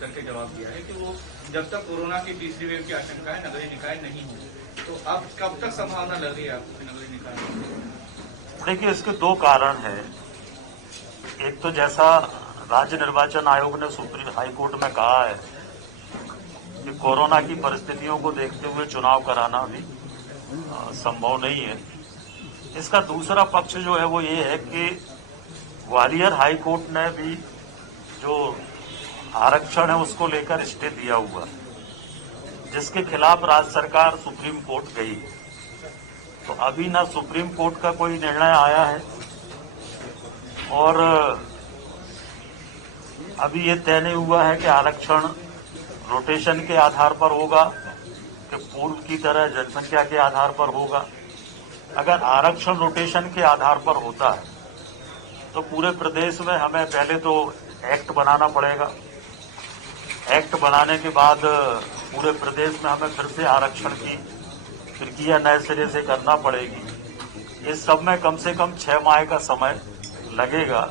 करके जवाब दिया है कि वो जब तक कोरोना की तीसरी वेव की आशंका है नगरीय निकाय नहीं होंगे। तो अब कब तक संभावना लग रही है आपको नगरीय निकाय? देखिए, इसके दो कारण हैं। एक तो जैसा राज्य निर्वाचन आयोग ने सुप्रीम हाईकोर्ट में कहा है कि कोरोना की परिस्थितियों को देखते हुए चुनाव कराना भी संभव नहीं है। इसका दूसरा पक्ष जो है वो ये है कि ग्वालियर हाईकोर्ट ने भी जो आरक्षण है उसको लेकर स्टे दिया हुआ, जिसके खिलाफ राज्य सरकार सुप्रीम कोर्ट गई। तो अभी ना सुप्रीम कोर्ट का कोई निर्णय आया है और अभी ये तय नहीं हुआ है कि आरक्षण रोटेशन के आधार पर होगा कि पूर्व की तरह जनसंख्या के आधार पर होगा। अगर आरक्षण रोटेशन के आधार पर होता है तो पूरे प्रदेश में हमें पहले तो एक्ट बनाना पड़ेगा। एक्ट बनाने के बाद पूरे प्रदेश में हमें फिर से आरक्षण की प्रक्रिया नए सिरे से करना पड़ेगी। इस सब में कम से कम 6 माह का समय लगेगा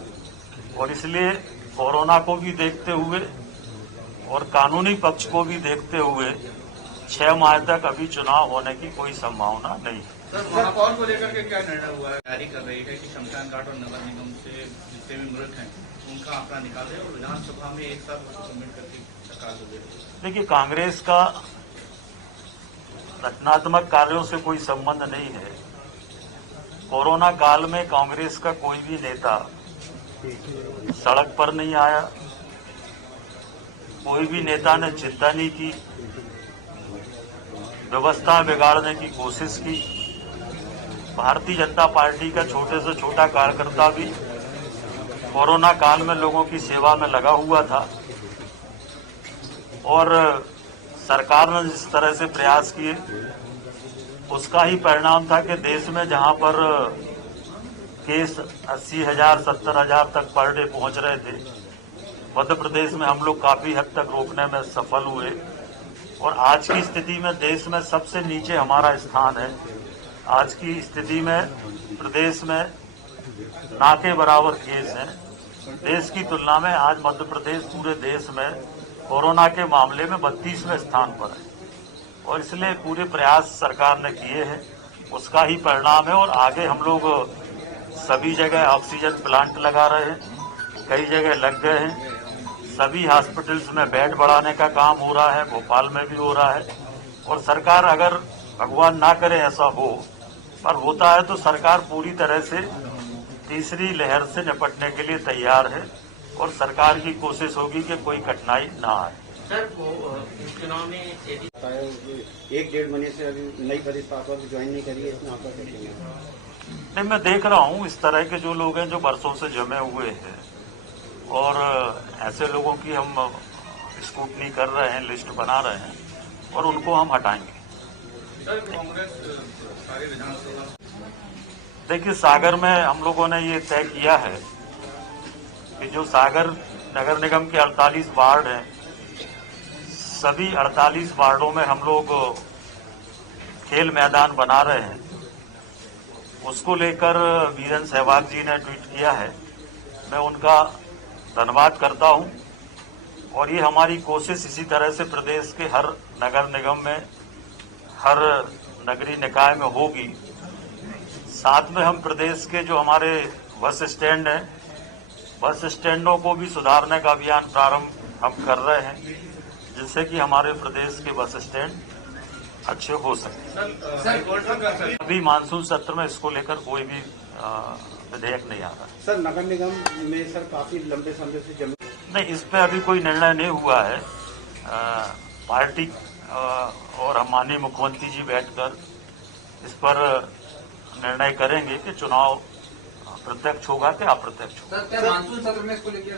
और इसलिए कोरोना को भी देखते हुए और कानूनी पक्ष को भी देखते हुए 6 माह तक अभी चुनाव होने की कोई संभावना नहीं है। सर, महापौर को लेकर के क्या निर्णय हुआ है? जारी कर रही है कि शमशान घाट और नगर निगम से जितने भी मृत हैं उनका आंकड़ा निकाले और विधानसभा में एक साथ सबमिट करके सरकार को दे। देखिए, कांग्रेस का रचनात्मक कार्यों से कोई संबंध नहीं है। कोरोना काल में कांग्रेस का कोई भी नेता सड़क पर नहीं आया, कोई भी नेता ने चिंता नहीं की, व्यवस्था बिगाड़ने की कोशिश की। भारतीय जनता पार्टी का छोटे से छोटा कार्यकर्ता भी कोरोना काल में लोगों की सेवा में लगा हुआ था और सरकार ने जिस तरह से प्रयास किए उसका ही परिणाम था कि देश में जहां पर केस 80,000 70,000 तक पर डे पहुंच रहे थे, मध्य प्रदेश में हम लोग काफी हद तक रोकने में सफल हुए और आज की स्थिति में देश में सबसे नीचे हमारा स्थान है। आज की स्थिति में प्रदेश में ना के बराबर केस हैं। देश की तुलना में आज मध्य प्रदेश पूरे देश में कोरोना के मामले में 32वें स्थान पर है और इसलिए पूरे प्रयास सरकार ने किए हैं, उसका ही परिणाम है। और आगे हम लोग सभी जगह ऑक्सीजन प्लांट लगा रहे हैं, कई जगह लग गए हैं। सभी हॉस्पिटल्स में बेड बढ़ाने का काम हो रहा है, भोपाल में भी हो रहा है और सरकार, अगर भगवान ना करे ऐसा हो, पर होता है तो सरकार पूरी तरह से तीसरी लहर से निपटने के लिए तैयार है और सरकार की कोशिश होगी कि कोई कठिनाई ना आए। सर, चुनाव में 1-1.5 महीने से अभी नई परिस्थिति भी ज्वाइन नहीं करी है, इसमें आपका क्या कहना है? नहीं, मैं देख रहा हूं इस तरह के जो लोग हैं जो बरसों से जमे हुए हैं और ऐसे लोगों की हम स्क्रूटनी कर रहे हैं, लिस्ट बना रहे हैं और उनको हम हटाएंगे। सर, कांग्रेस सारे विधानसभा, देखिए, सागर में हम लोगों ने ये तय किया है कि जो सागर नगर निगम के 48 वार्ड हैं, सभी 48 वार्डों में हम लोग खेल मैदान बना रहे हैं। उसको लेकर वीरेंद्र सहवाग जी ने ट्वीट किया है, मैं उनका धन्यवाद करता हूं और ये हमारी कोशिश इसी तरह से प्रदेश के हर नगर निगम में, हर नगरीय निकाय में होगी। साथ में हम प्रदेश के जो हमारे बस स्टैंड हैं, बस स्टैंडों को भी सुधारने का अभियान प्रारंभ हम कर रहे हैं, जिससे कि हमारे प्रदेश के बस स्टैंड अच्छे हो सके। अभी मानसून सत्र में इसको लेकर कोई भी विधेयक नहीं आ रहा। सर, नगर निगम में सर काफी लंबे समय से नहीं, इस पे अभी कोई निर्णय नहीं हुआ है। पार्टी और हम माननीय मुख्यमंत्री जी बैठकर इस पर निर्णय करेंगे कि चुनाव प्रत्यक्ष होगा कि अप्रत्यक्ष होगा। सर, क्या मानसून सत्र में इसको लेकर